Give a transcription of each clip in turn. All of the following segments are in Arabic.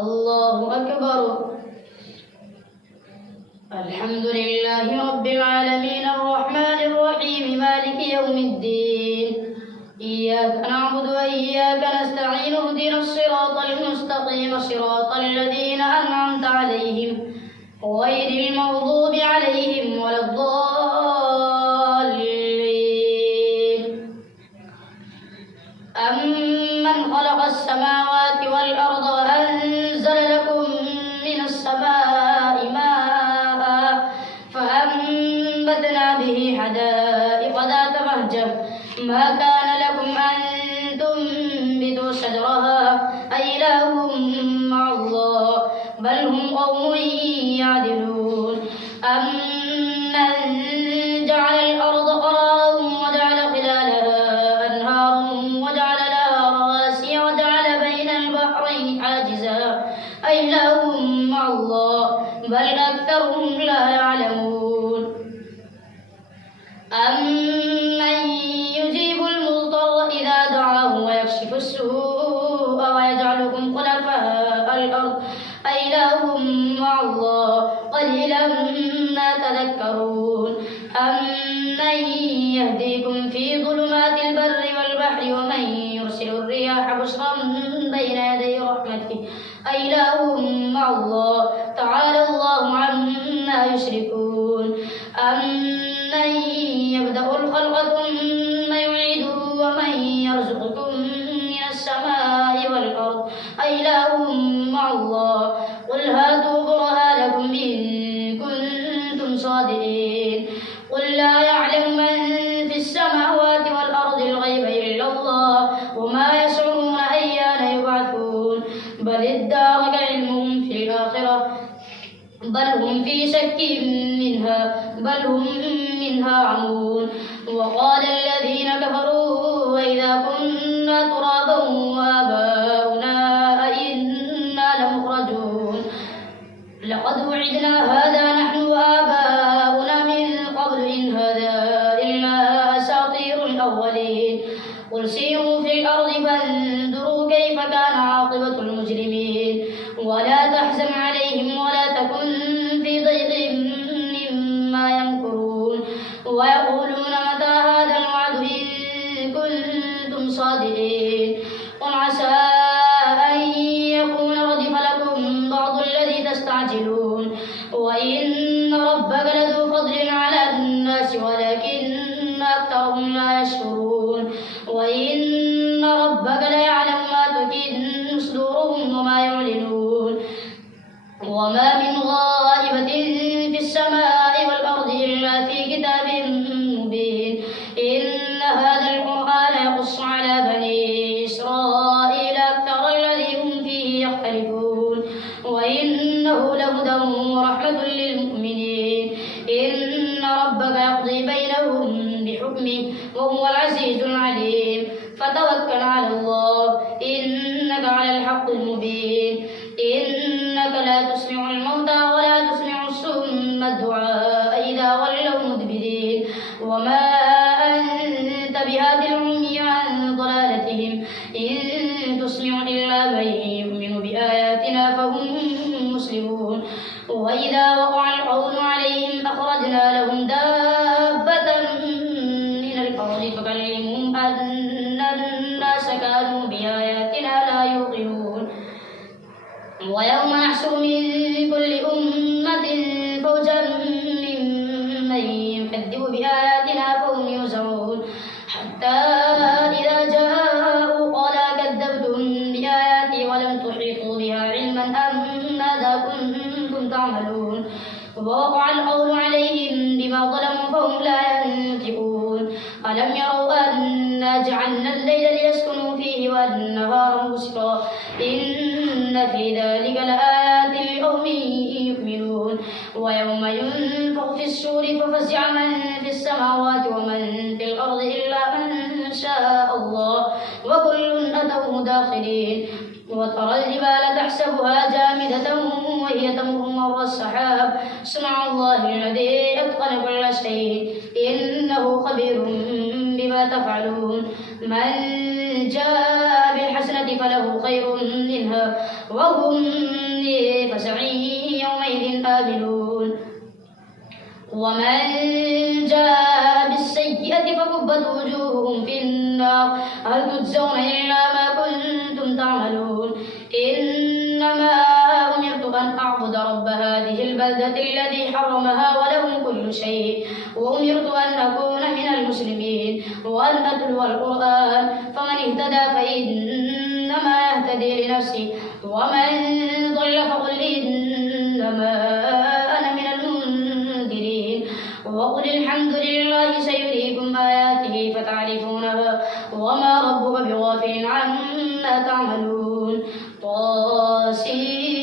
الله أكبر. الحمد لله رب العالمين الرحمن الرحيم مالك يوم الدين إياك نعبد وإياك نستعين اهدنا الصراط المستقيم صراط الذين أنعمت عليهم غير المغضوب عليهم ولا الضالين. أمن خلق السماوات والأرض وأنزل لكم من السماء ماء فأنبتنا به حدائق ذات بهجة ما كان لكم أن تنبتوا شجرها أإله مع الله بل هم قوم يعدلون. أمن جعل الأرض قرارا وجعل خلالها أنهارا وجعل لها رواسي وجعل بين البحرين حاجزا أإله مع الله بل أكثرهم لا يعلمون. أمن يجيب المضطر إذا دعاه ويكشف السوء ويجعلكم خلفاء الأرض أإله مع الله قليلا ما تذكرون. أمن يهديكم في ظلمات البر والبحر ومن يرسل الرياح بشرا بين يدي رحمته أإله مع الله تعالى الله عما يشركون. أمن يبدأ الخلق ثم يعيده ومن يرزقكم من السماء والأرض أإله مع الله قل هاتوا برهانكم إن كنتم صادقين. قل لا يعلم من في السماوات والأرض الغيب إلا الله وما يشعرون أيان يبعثون بل ادارك علمهم في الآخرة بل هم في شك منها بل هم منها عمون. وقال الذين كفروا وإذا كنا ترابا وآباؤنا أئنا لمخرجون لقد وعدنا هذا نحن وآباؤنا من قبل إن هذا إلا أساطير الأولين. قل سيروا في الأرض فانظروا كيف كان عاقبة المجرمين ولا تحزن عليهم ولا تكن في ضيق مما يمكرون ويقولون متى هذا الوعد إن كنتم صادقين. قل عسى أن يكون ردف لكم بعض الذي تستعجلون وإن ربك لذو فضل على الناس ولكن أكثرهم لا يشكرون. وإن ربك ليعلم ما تكن صدورهم وما يعلنون. وما من غائبة في السماء والأرض إلا في كتاب مبين. إن هذا القرآن يقص على بني إسرائيل أكثر الذي هم فيه يختلفون وإنه لهدى ورحمة للمؤمنين. إن ربك يقضي بينهم بحكمه وهو العزيز العليم. فتوكل على الله إنك على الحق المبين. إنك لا تسمع الموتى ولا تسمع الصم الدعاء إذا ولوا مدبرين. وما أنت بهاد العمي عن ضلالتهم إن تسمع إلا من يؤمن بآياتنا فهم مسلمون. وإذا وقع القول عليهم أخرجنا لهم دابة من الأرض تكلمهم أن الناس كانوا بآياتنا لا يوقنون. ويوم نحشر من كل أمة فوجا ممن يكذب بآياتنا فهم يوزعون حتى إذا جاءوا قال كذبتم بآياتي ولم تحيطوا بها علما أم ماذا كنتم تعملون. ووقع القول عليهم بما ظلموا فهم لا ينطقون. ألم يروا أنا جعلنا الليل ليسكنوا فيه والنهار مبصرا إن في ذلك لآيات لقوم يؤمنون. ويوم ينفخ في السور ففزع من في السماوات ومن في الأرض إلا من شاء الله وكل أتوه داخلين. وترى الجبال تحسبها جامدة وهي تمر مر السحاب صنع الله الذي أتقن كل شيء إنه خبير بما تفعلون. من جاء بالحسنة فله خير منها وهم من فزع يومئذ آمنون ومن جاء بالسيئة فكبت وجوههم في النار هل تجزون إلا ما كنتم تعملون إنما أمرت أن أعبد رب هذه البلدة الذي حرمها وله كل شيء وأمرت أن أكون من المسلمين وأن أتلو القرآن فمن اهتدى فإنما يهتدي لنفسه ومن ضل فقل إنما أنا من المنذرين وقل الحمد لله سيريكم آياته فتعرفونها وما ربك بغافل عما تعملون طاسيم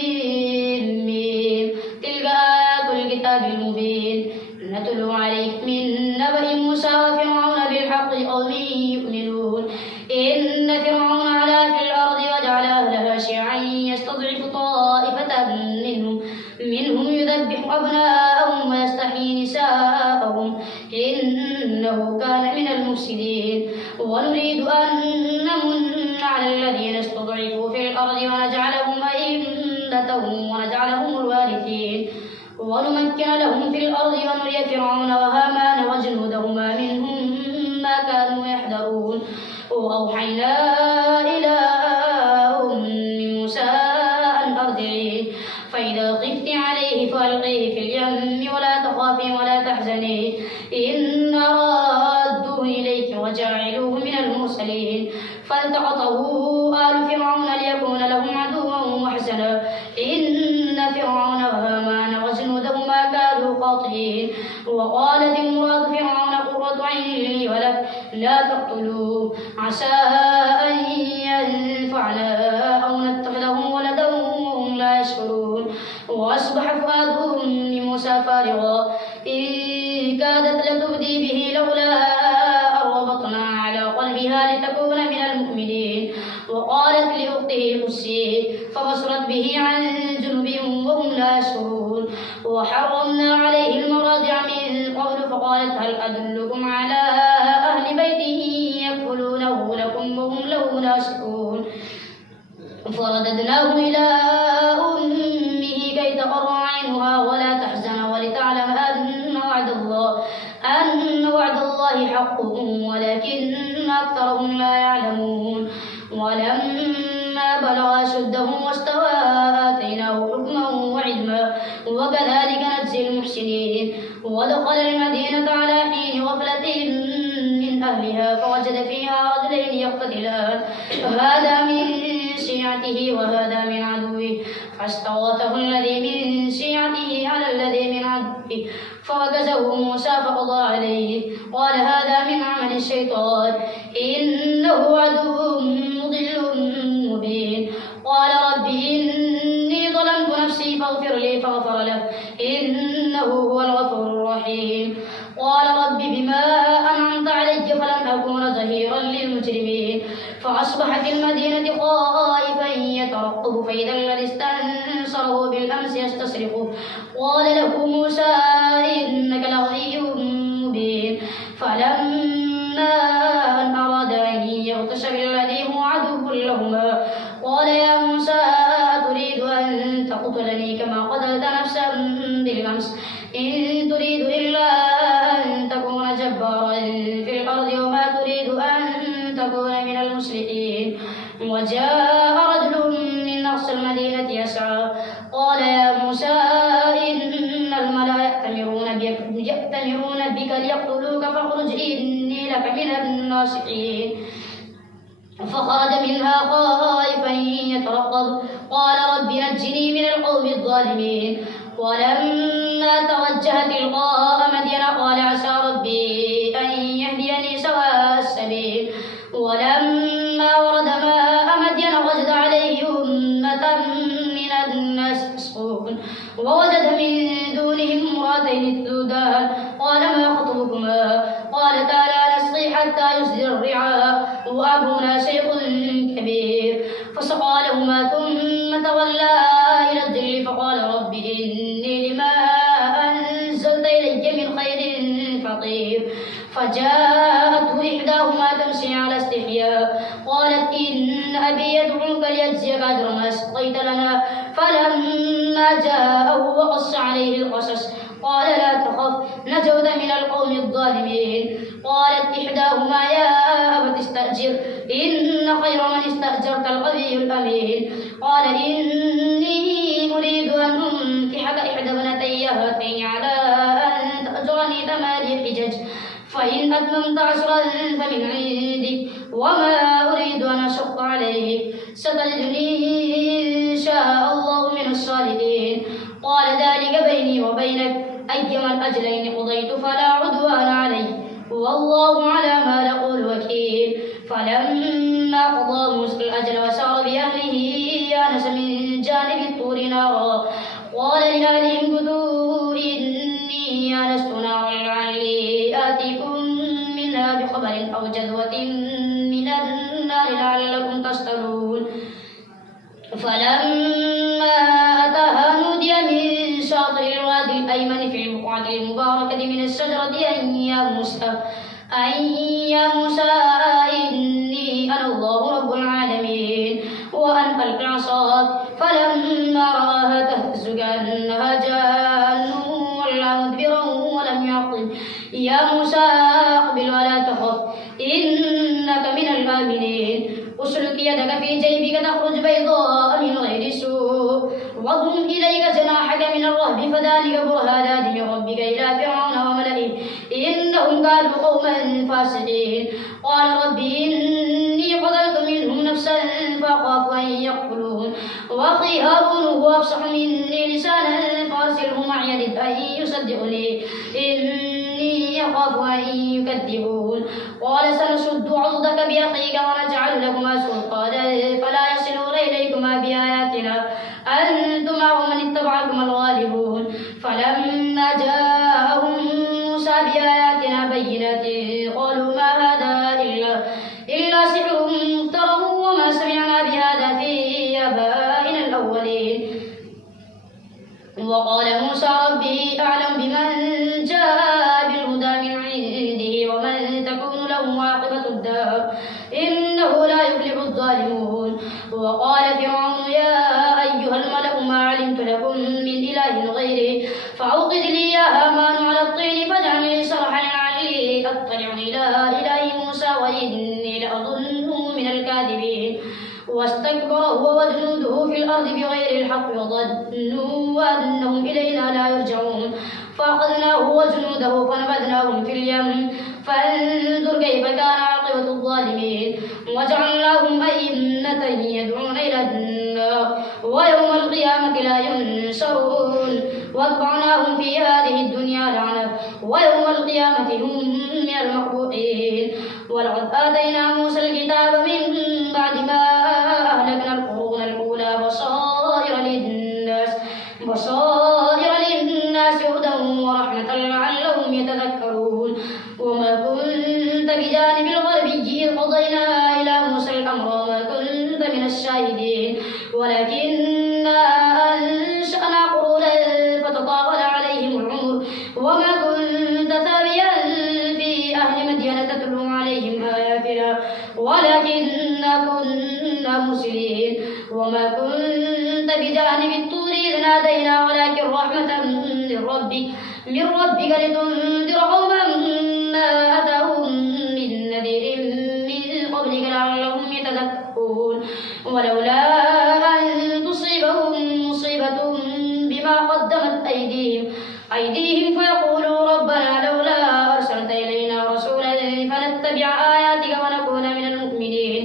تلك آيات الكتاب المبين نتلو عليك من نبأ موسى وفرعون بالحق قوم يؤمنون إن فرعون علا في الأرض وجعل أهلها شيعا يستضعف طائفة منهم يذبح أبناءهم ويستحيي نساءهم إنه كان من المفسدين ونريد أن نمن على الذين استضعفوا في الأرض ونجعلهم أئمة ونجعلهم الوارثين ونمكن لهم في الأرض ونري فرعون وهامان وجنودهما منهم ما كانوا يحذرون وأوحينا إلى أم موسى أن أرضعيه فإذا خفت عليه فألقيه في اليم ولا تخافي ولا تحزني إنا رادوه إليك وجاعلوه من المرسلين فالتقطه آل فرعون ليكون لهم عدوا وحسنا إن فرعون وهامان وجنودهما كانوا خاطئين وقالت امرأة فرعون قرة عين لي ولك لا تقتلوه عسى أن ينفعنا أو نتخذه ولدا وهم لا يشعرون وأصبح فؤاد أم موسى فارغا إن كادت لتبدي به لولا أن ربطنا على قلبها لتكون من المؤمنين وقالت لأخته قصيه فبصرت به عن جنب وهم لا يشعرون وحرمنا عليه المراجع من قبل فقالت هل أدلكم على أهل بيت يكفلونه لكم وهم له ناصحون فرددناه إلى أمه كي تقر عينها ولا تحزن ولتعلم أن وعد الله حق ولكن أكثرهم لا يعلمون ولما بلغ أشده واستوى آتيناه حكما وعلما وكذلك نجزي المحسنين ودخل المدينة على حين غفلة من أهلها فوجد فيها رجلين يقتتلان هذا من شيعته وهذا من عدوه فاستغاثه الذي من شيعته على الذي من عدوه فوكزه موسى فقضى عليه قال هذا من عمل الشيطان إنه عدو مضل مبين قال رب إني ظلمت نفسي فاغفر لي فغفر له إنه هو الغفور الرحيم قال رب بما أنعمت علي فلن أكون ظهيرا للمجرمين فأصبح في المدينة خائفا يترقب فإذا الذي استنصره بالأمس يستصرخه قال له موسى إنك لغوي مبين فلما أن أراد أن يغتش بالذي هو عدو لهما قال يا موسى أتريد أن تقتلني كما قتلت نفسا بالأمس إن تريد إلا أن تكون جبارا في الأرض وما تريد أن تكون من المصلحين وجاء رجل من أقصى المدينة يسعى قال يا موسى إن الملأ يأتمرون بك ليقتلوك فاخرج إني لك من الناصحين فخرج منها خائفا يترقب قال رب نجني من القوم الظالمين ولما توجه تلقاء مدين قال عسى ربي أن يهديني سواء السبيل ولما ورد ماء مدين وجد عليه أمة من الناس يسقون ووجد من دونهم امرأتين تذودان قال ما خطبكما قالتا لا نسقي حتى يصدر الرعاء وأبونا شيخ كبير فسقى لهما ثم تولى إلى الظل فقال رب إني لما أنزلت إلي من خير فقير فجاءته إحداهما تمشي على استحياء قال فليجزيك أجر ما سقيت لنا. فلما جاءه وقص عليه القصص قال لا تخف نجوت من القوم الظالمين. قالت إحداهما يا أبت استأجر إن خير من استأجرت القوي الأمين. قال إني أريد أن أنكحك إحدى ابنتي هاتين على أن تأجرني 8 حجج فإن أتممت 10 فمن عندك وما أريد أن أشق عليك ستجدني إن شاء الله من الصالحين. قال ذلك بيني وبينك أيما الأجلين قضيت فلا عدوان علي والله على ما نقول وكيل. فلما قضى موسى الأجل وسار بأهله آنس من جانب الطور نارا قال لأهلهم كثوا إني آنست نارا لعلي آتيكم منها بخبر أو جذوة من النار لعلكم تصطلون. فلما أتاها نودي من شاطئ الوادي الأيمن في البقعة المباركة من الشجرة أن يا موسى إني أنا الله رب العالمين وأن ألق عصاك. فلما رآها تهتز كأنها جان ولى مدبرا ولم يعقل يا موسى أقبل ولا تخف إنك من الآمنين. اسلك يدك في جيبك تخرج بيضاء من غير سوء واضم إليك جناحك من الرهب فذلك برهانان من ربك إلى فرعون وملئه إنهم كانوا قوما فاسقين. قال رب إني قتلت منهم نفسا فأخاف أن يقتلون وأخي هارون هو أفصح مني لسانا فأرسله معي رد أن يصدقني إني أخاف أن يكذبون. قال سنشد عضدك بأخيك ونجعل لكما سلطانا فلا يصلون إليكما بآياتنا أنتما ومن اتبعكما الغالبون. فلما جاءهم موسى بآياتنا بينات قالوا ما هذا إلا سحر مفترى وما سمعنا بهذا في آبائنا الأولين. وقال موسى ربي أعلم بمن جاء بالهدى من عنده ومن تكون له عاقبة الدار إنه لا يفلح الظالمون. وقال فرعون يا أيها الملأ ما علمت لكم من إله غيري فأوقد لي يا هامان على الطين فاجعل لي صرحا لعلي أطلع إلى إله موسى وإني لأظنه من الكاذبين. واستكبر هو وجنوده في الأرض بغير الحق وظنوا أنهم إلينا لا يرجعون. فأخذناه وجنوده فنبذناهم في اليم فانظر كيف كان عاقبة الظالمين. وجعلناهم أئمة يدعون إلى النار ويوم القيامة لا ينصرون. واتبعناهم في هذه الدنيا لعنة ويوم القيامة هم من المقبوحين. ولقد آتينا موسى الكتاب من بعد ما أهلكنا القرون الأولى بصائر للناس هدى ورحمة لعلهم يتذكرون. وما كنت بجانب الغربي إذ قضينا إلى موسى الأمر وما كنت من الشاهدين ولكننا أنشأنا قرونا فتطاول عليهم العمر وما كنت ثابيا في أهل مدين تتلو عليهم آياتنا ولكننا كنا مرسلين. وما كنت بجانب الطور إذ نادينا ولكن رحمة من ربك لتنذر قوما ما أتاهم من نذير من قبلك لعلهم يتذكرون. ولولا أن تصيبهم مصيبة بما قدمت أيديهم فيقولوا ربنا لولا أرسلت إلينا رسولا فنتبع آياتك ونكون من المؤمنين.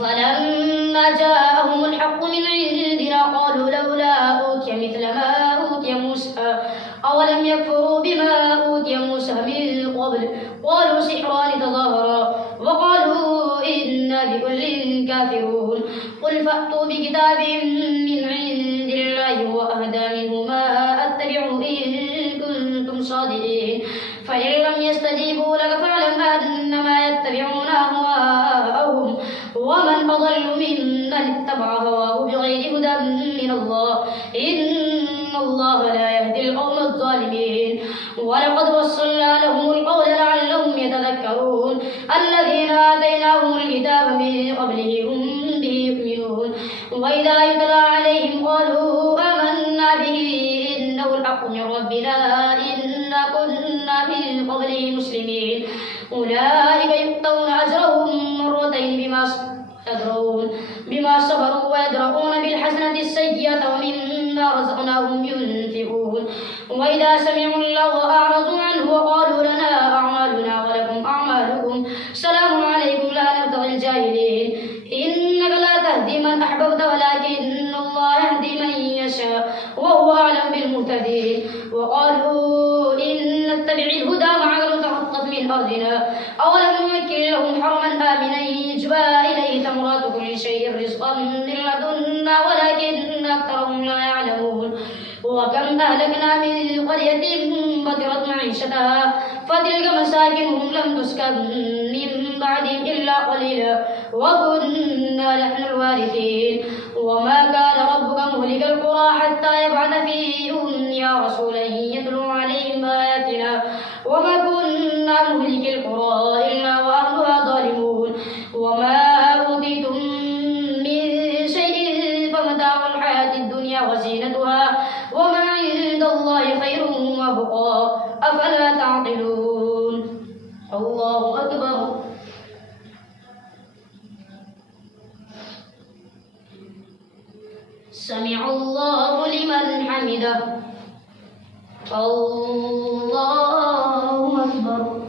فلما جاءهم الحق من عندنا قالوا لولا أوتي مثل ما أوتي موسى أولم يكفروا بما أوتي موسى من قبل قالوا سحران تظاهرا وقالوا إنا بكل كافرون. قل فأتوا بكتاب من عند الله هو أهدى منه ما أتبعه إن كنتم صادقين. فإن لم يستجيبوا لك فاعلم أنما يتبعون أهواءهم ومن أضل ممن اتبع هواه بغير هدى من الله إن الله لا يهدي القوم الظالمين. ولقد وصلنا لهم القول لعلهم يتذكرون. الذين آتيناهم الكتاب من قبله هم به يؤمنون وإذا يتلى عليهم قالوا آمنا به إنه الحق من ربنا إنا كنا من قبله مسلمين أولئك يؤتون أجرهم مرتين بما صبروا ويدرؤون بالحسنة السيئة ومما رزقناهم ينفقون وإذا سمعوا اللغو أعرضوا عنه وقالوا لنا أعمالنا ولكم أعمالكم سلام عليكم لا نبتغي الجاهلين إنك لا تهدي من أحببت ولكن الله يهدي من يشاء وهو أعلم بالمهتدين وقالوا إن نتبع الهدى معك نتخطف من أرضنا أولم نمكن لهم حرما آمنا يجبى إليه ثمرات كل شيء رزقا من لدنا ولكن أكثرهم لا يعلمون وكم أهلكنا من قرية بطرت معيشتها فتلك مساكنهم لم تسكن من بعدهم إلا قليلا وكنا نحن الوارثين وما كان ربك مهلك القرى حتى يبعث في أمها رسولا يتلو عليهم آياتنا وما كنا مهلك القرى إلا وأهلها ظالمون وما أوتيتم من شيء فمتاع الحياة الدنيا وزينتها وما عند الله خير وأبقى أفلا تعقلون الله أكبر سمع الله لمن حمده الله أكبر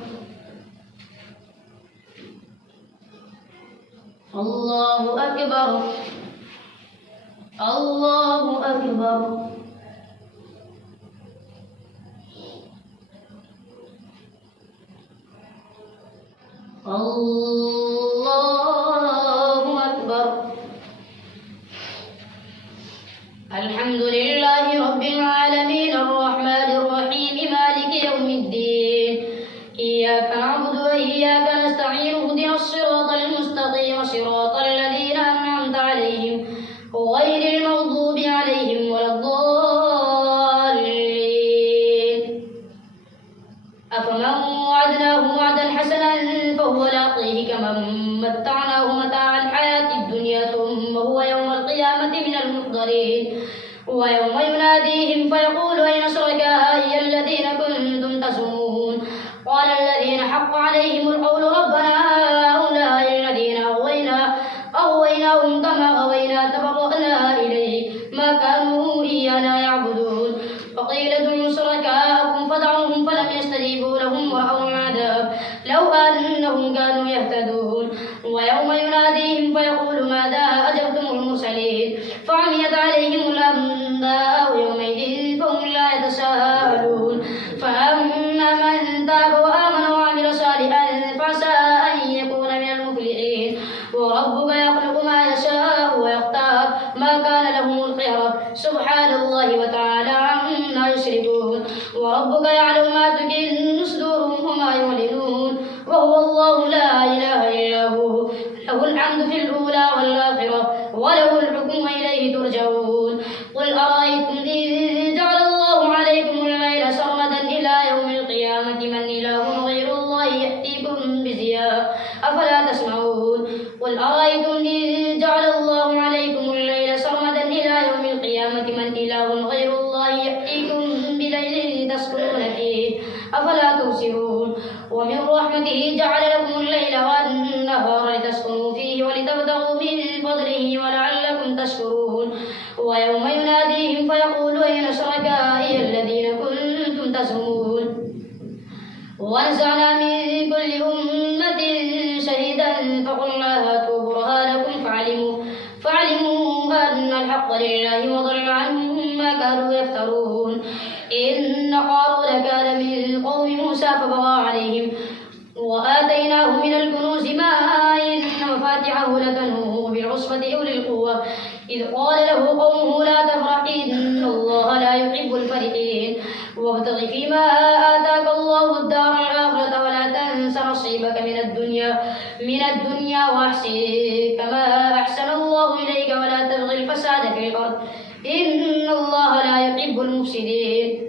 الله أكبر الله أكبر الله أكبر الحمد لله رب العالمين الرحمن الرحيم مالك يوم الدين إياك نعبد وإياك نستعين اهدنا الصراط المستقيم صراط الذين أنعمت عليهم غير المغضوب عليهم ولا الضالين أفمن وعدناه وعدا حسنا فهو لاقيه كمن متعناه متاع الحياة الدنيا ثم هو يوم القيامة من المحضرين ويوم يناديهم فيقول أين شركائي الذين كنتم تزعمون قال الذين حق عليهم القول ربنا هؤلاء الذين أغويناهم كما غوينا تبرأنا إليك ما كانوا إيانا يعبدون وقيل ادعوا شركاءكم فدعوهم فلم يستجيبوا لهم ورأوا العذاب لو أنهم كانوا يهتدون ويوم يناديهم فيقول ماذا أجبتم المرسلين فعميت عليهم الأنباء يومئذ فهم لا يتساءلون فأما من تاب وآمن وعمل صالحا فعسى أن يكون من المفلحين وربك يخلق ما يشاء ويختار ما كان لهم الخيرة سبحان الله وتعالى عما يشركون وربك يعلم ما تكن صدورهم وما يعلنون وهو الله لا إله إلا هو له الحمد في الأولى والآخرة وله الحكم وإليه ترجعون قل أرأيتم إن جعل الله عليكم الليل سرمدا إلى يوم القيامة من إله غير الله يأتيكم بضياء أفلا تسمعون قل أرأيتم إن جعل الله عليكم الليل سرمدا إلى يوم القيامة من إله غير الله يأتيكم بليل تسكنون فيه أفلا تبصرون ومن رحمته جعل لكم الليل والنهار لتسكنوا فيه ولتبتغوا من فضله ولعلكم تشكرون ويوم يناديهم فيقول أين شركائي الذين كنتم تزعمون ونزعنا من كل أمة شهيدا فقلنا هاتوا برهانكم فعلموا أن الحق لله وضل عنهم ما كانوا يفترون إن قارون كان من قوم موسى فبغى عليهم وآتيناه من الكنوز ما إن مفاتحه لتنوء بالعصبة أولي القوة إذ قال له قومه لا تفرح إن الله لا يحب الفرحين وابتغ فيما آتاك الله الدار الآخرة ولا تنس نصيبك من الدنيا وأحسن كما أحسن الله إليك ولا تبغي الفساد في الأرض إن الله لا يحب المفسدين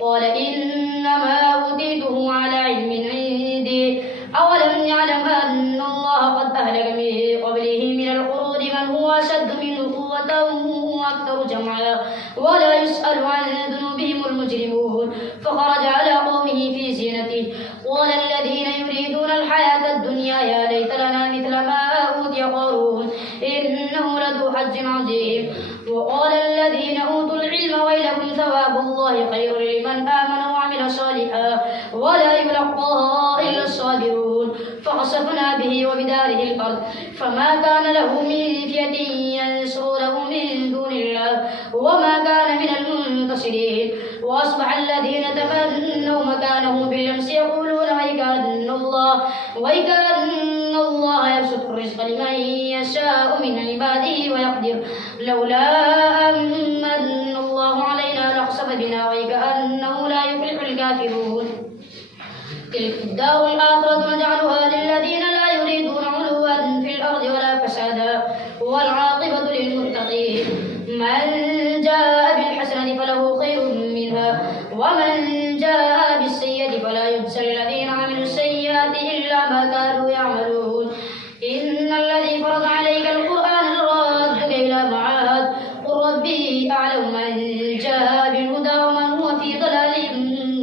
قال إنما أوتيته على علم عندي أولم يعلم أن الله قد أهلك من قبله من القرون من هو أشد منه كثرة وأكثر جمعا ولا يسأل عن ذنوبهم المجرمون. فخرج على قومه في زينته قال الذين يريدون الحياة الدنيا يا ليت لنا مثل ما أوتي قارون إنه لذو حظ عظيم. وقال الذين أوتوا العلم ويلكم ثواب الله خير لمن آمن وعمل صالحا ولا يلقاها إلا الصابرون. فخسفنا به وبداره الأرض فما كان له من فئة ينصرونه من دون الله وما كان من المنتصرين. وأصبح الذين تمنوا مكانه بالأمس يقولون ويك أن الله يبسط الرزق لمن يشاء من عباده ويقدر لولا أمن الله علينا لخسف بنا ويك أنه لا يفلح الكافرون. تلك الدار الآخرة نجعلها للذين لا يريدون علوا في الأرض ولا فسادا والعاقبة للمتقين. من جاء بالحسنة فله خير منها ومن جاء بالسيئة فلا يجزى الذين عملوا السيئات إلا ما كانوا يعملون. إن الذي فرض عليك القرآن لرادك إلى معاد قل ربي أعلم من جاء بالهدى ومن هو في ضلال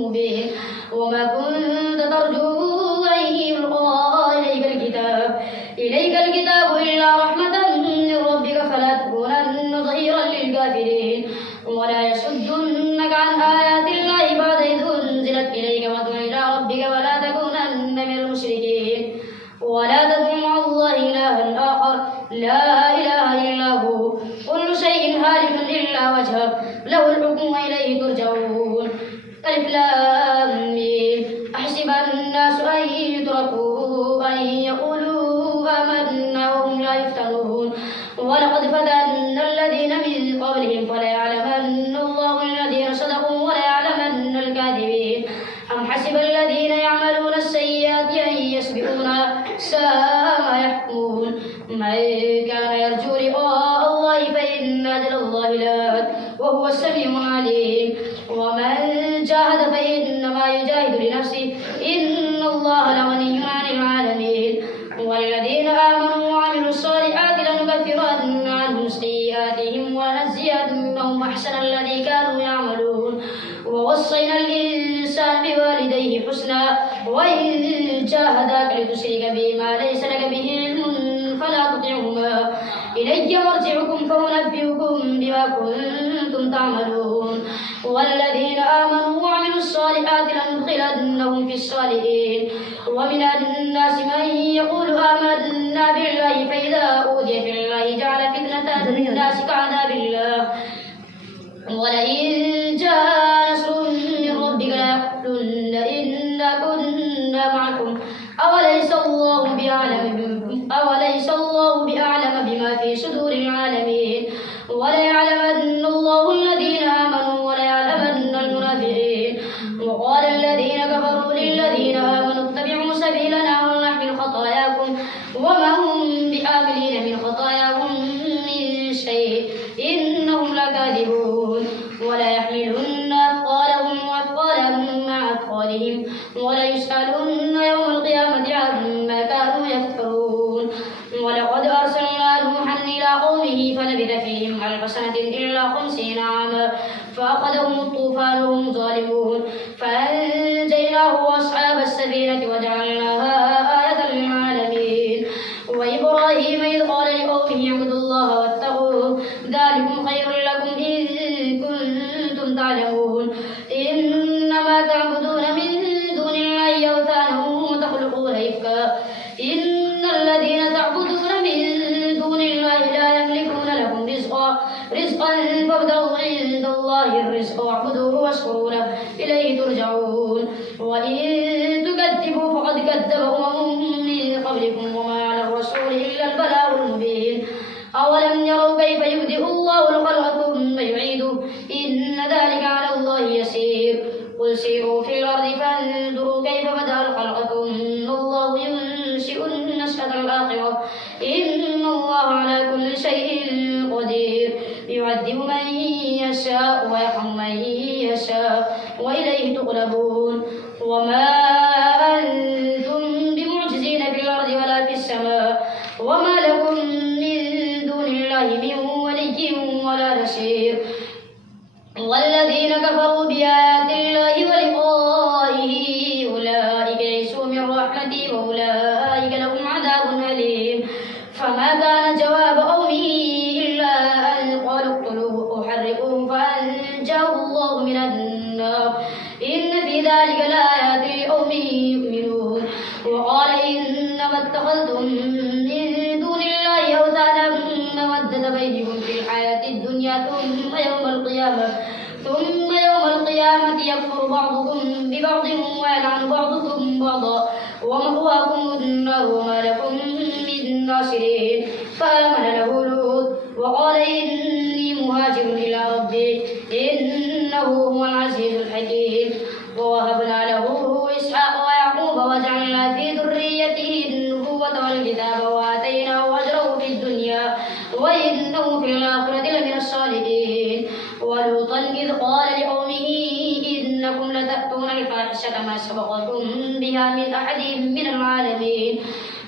مبين. وما كنت ترجو أن يلقى إليك الكتاب إلا رحمة من ربك فلا تكونن ظهيرا للكافرين. ولا يصدنك عن آيات الله بعد إذ أنزلت إليك وادع إلى ربك ولا تكونن من المشركين. ولا تدع مع الله إلها آخر لا إله إلا هو كل شيء هالك إلا وجهه له الحكم وإليه ترجعون. ألف لام ميم أحسب الناس أن يتركوا أن يقولوا آمنا وهم لا يفتنون. ولقد فتنا الذين من قبلهم فليعلمن الله الذين صدقوا وليعلمن الكاذبين. أم حسب الذين يعملون السيئات أن يسبقونا ساء ما يحكمون. من كان يرجو لقاء الله فإن أجل الله لآت وهو السميع العليم. ومن جاهد فإنما يجاهد لنفسه إن الله لغني عن العالمين. والذين آمنوا وعملوا الصالحات لنكفرن عنهم سيئاتهم ونجزينهم أحسن الذي كانوا يعملون. ووصينا الإنسان بوالديه حسنا وإن جاهداك لتشرك بي ما ليس لك به علم فلا تطعهما إلي مرجعكم فأنبئكم بما كنتم تعملون. والذين آمنوا وعملوا الصالحات لندخلنهم في الصالحين. ومن الناس من يقول آمنا بالله فإذا أوذي في الله جعل فتنة الناس كعذاب الله. ولئن جاء نصر من ربك ليقولن إنا كنا معكم أوليس الله بأعلم بما في صدور العالمين. وليعلمن الله الذين آمنوا وليعلمن المنافقين. وقال الذين كفروا للذين آمنوا اتبعوا سبيلنا ولنحمل خطاياكم وما هم بحاملين من خطاياهم من شيء إنهم لكاذبون. ولا يحملن أثقالهم وأثقالا مع أثقالهم وليسألن يوم القيامة عما كانوا يفترون. ولقد أرسلنا نوحا إلى قومه فلبث فيهم 1000 سنة إلا 50 عاما فأخذهم الطوفان وهم ظالمون. فأنجيناه وأصحاب السفينة وجعلناها آية للعالمين. وإبراهيم إذ قال لقومه اعبدوا الله واتقوه ذلكم خير لكم إن كنتم تعلمون. إنما تعبدون من دون الله أوثانا تخلقون إفكا إن الذين تعبدون من دون الله لا يملكون لكم رزقا فابتغوا عند الله الرزق واعبدوه واشكروا له إليه ترجعون. وإن تكذبوا فقد كذب من قبلكم وما على الرسول إلا البلاغ المبين. أولم يروا كيف يبدئ الله الخلق ثم يعيده إن ذلك على الله يسير. قل سيروا في الأرض فانظروا كيف بدأ الخلق ثم الله ينشئ النشأة الآخرة إن الله على كل شيء قدير. يعذب من يشاء ويرحم من يشاء وإليه تقلبون. وما أنتم بمعجزين في الأرض ولا في السماء وما لكم من دون الله من ولي بصير والذين كفروا بآيات الله ولقائه أولئك يئسوا من رحمتي وأولئك لهم عذاب أليم فما كان جواب قومه إلا أن قالوا اقتلوه أو حرقوه فأنجاه الله من النار إن في ذلك لآيات لقوم يؤمنون وقال إنما اتخذتم من دون الله أوثانا مودة بينكم في الحياة الدنيا ثم يوم القيامة يكفر بعضكم ببعض ويلعن بعضكم بعضا ومأواكم النار وما لكم من ناصرين فآمن له لوط وقال إني مهاجر إلى ربي إنه هو العزيز الحكيم ووهبنا له إسحاق ويعقوب وجعلنا في ذريته النبوة والكتاب وآتيناه أجره في الدنيا وإنه في الآخرة لمن الصالحين ولوطا إذ قال لقومه إنكم لتأتون الفاحشة ما سبقكم بها من أحد من العالمين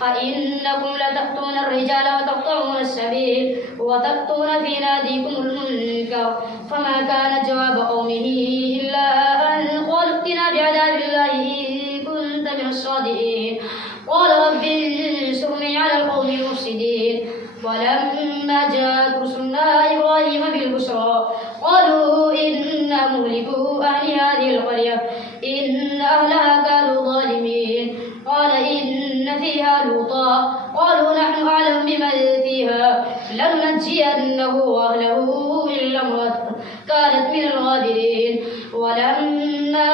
أئنكم لتأتون الرجال وتقطعون السبيل وتأتون في ناديكم المنكر فما كان جواب قومه إلا أن قالوا ائتنا بعذاب الله إن كنت من الصادقين قال رب انصرني على القوم المفسدين ولما جاءت رسلنا إبراهيم بالبشرى قالوا إنا مهلكو أهل هذه القرية إن أهلها كانوا ظالمين قال إن فيها لوطا قالوا نحن أعلم بمن فيها لننجينه وأهله إلا امرأته كانت من الغابرين ولما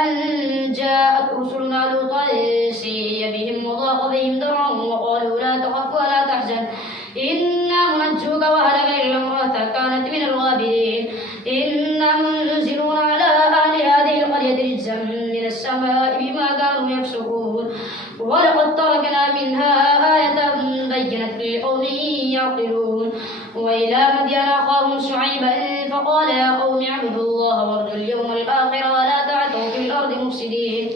أن جاءت رسلنا لوطا سيء بهم وضاق بهم ذرعا وقالوا لا تخف ولا تحزن إنا منجوك وأهلك إلا امرأتك كانت من الغابرين إنا منزلون على أهل هذه القرية رجزا من السماء بما كانوا يفسقون ولقد تركنا منها آية بينت لقوم يعقلون وإلى مدين أخاهم شعيبا فقال يا قوم اعبدوا الله وارجوا اليوم الآخر ولا تعثوا في الأرض مفسدين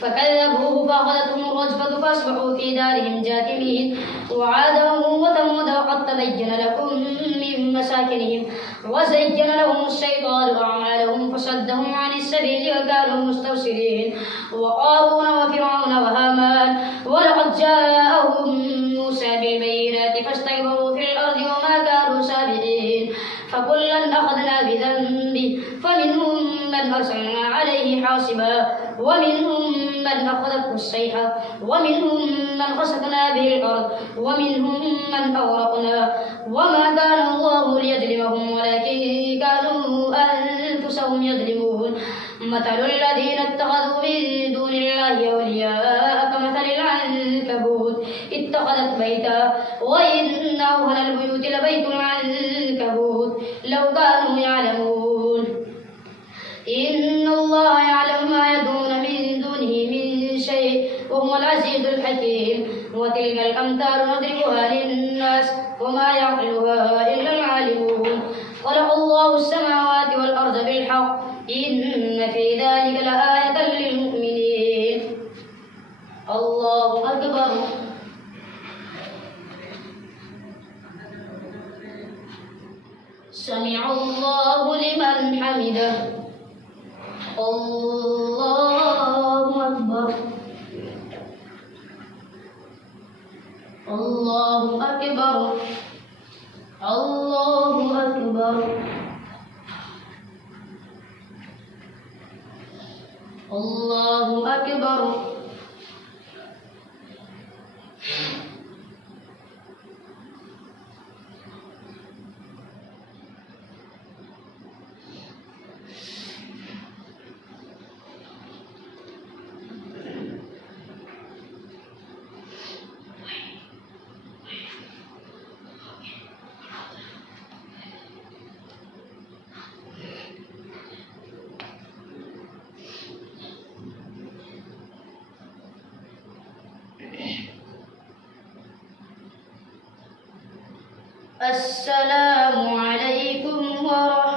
فكذبوه فأخذتهم الرجفة فأصبحوا في دارهم جاثمين وعادا وثمود وقد تبين لكم من مساكنهم وزين لهم الشيطان أعمالهم فصدهم عن السبيل وكانوا مستبصرين وقارون وفرعون وهامان ولقد جاءهم موسى بالبينات فاستكبروا في الأرض وما كانوا سابقين فكلا أخذنا بذنبه فمنهم من أرسلنا عليه حاصبا ومنهم من أخذته الصيحة ومنهم من خسفنا به الأرض ومنهم من أغرقنا وما كان الله ليظلمهم ولكن كانوا أنفسهم يظلمون مثل الذين اتخذوا من دون الله أولياء كمثل العنكبوت اتخذت بيتا وإن أوهن البيوت لبيت العنكبوت لو كانوا يعلمون إن الله يعلم ما يدعون من دونه من شيء وهو العزيز الحكيم وتلك الأمثال نضربها للناس وما يعقلها إلا العالمون خلق الله السماوات والأرض بالحق إن في ذلك لآية للمؤمنين الله أكبر سمع الله لمن حمده الله أكبر الله أكبر الله أكبر الله أكبر السلام عليكم ورحمة